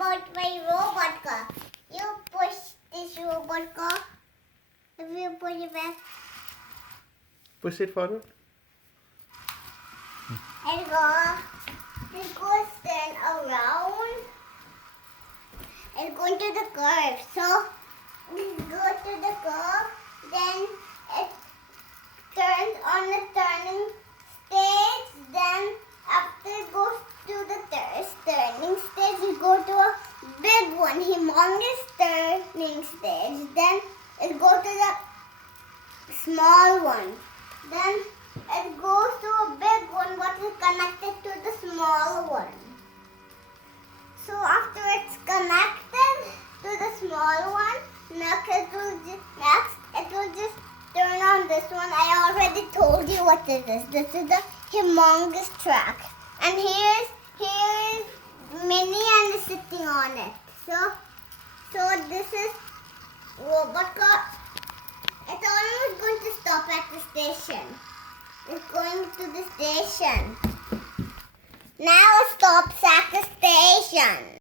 about my robot car. You push this robot car. If you push it back, Push it forward. it goes turn around. It goes to the curve. So we go to the curve, then it turns on the turning stage. Then after it goes to the turning stage, we go to a big one, humongous turning stage. Then it goes to the small one. Then it goes to a big one, but is connected to the small one. So after it's connected to the small one, next it will just turn on this one. I already told you what this is. This is the humongous track, and here is Minnie and is sitting on it. So this is robot car. It's almost going to stop at the station. It's going to the station. Now it stops at the station.